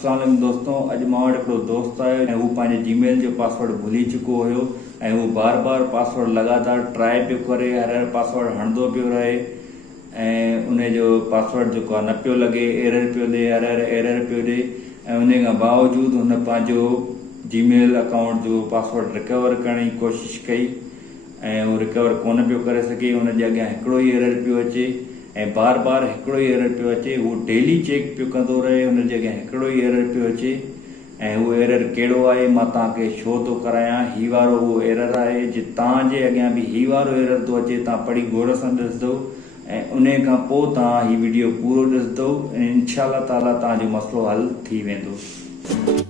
अस्सलाम दोस्तों, अॼु मां वटि हिकिड़ो दोस्त आयो ऐं हू पंहिंजे जीमेल जो पासवर्ड भुली चुको हुयो ऐं हू बार बार पासवर्ड लगातार ट्राई पियो करे, हर पासवर्ड हणंदो पियो रहे ऐं उन जो पासवर्ड जेको आहे न पियो लॻे, एरर पियो ॾे, हर एरर पियो ॾे ऐं उन खां बावजूदि हुन पंहिंजो जीमेल अकाउंट जो पासवर्ड रिकवर करण जी कोशिशि कई ऐं उहो रिकवर कोन पियो करे सघे। हुनजे अॻियां हिकिड़ो ई एरर पियो अचे ऐं बार बार हिकिड़ो ई एरर पियो अचे। उहो डेली चेक पियो कंदो रहे, हुनजे अॻियां हिकिड़ो ई एरर पियो अचे ऐं उहो एरर कहिड़ो आहे मां तव्हांखे छो थो करायां। ही वारो उहो एरर आहे, जे तव्हांजे अॻियां बि ही वारो एरर थो अचे, तव्हां पढ़ी गौर सां ॾिसंदो ऐं उन खां पोइ तव्हां ही वीडियो पूरो ॾिसंदो ऐं इंशाअल्लाह ताला तव्हांजो मसइलो हल थी वेंदो।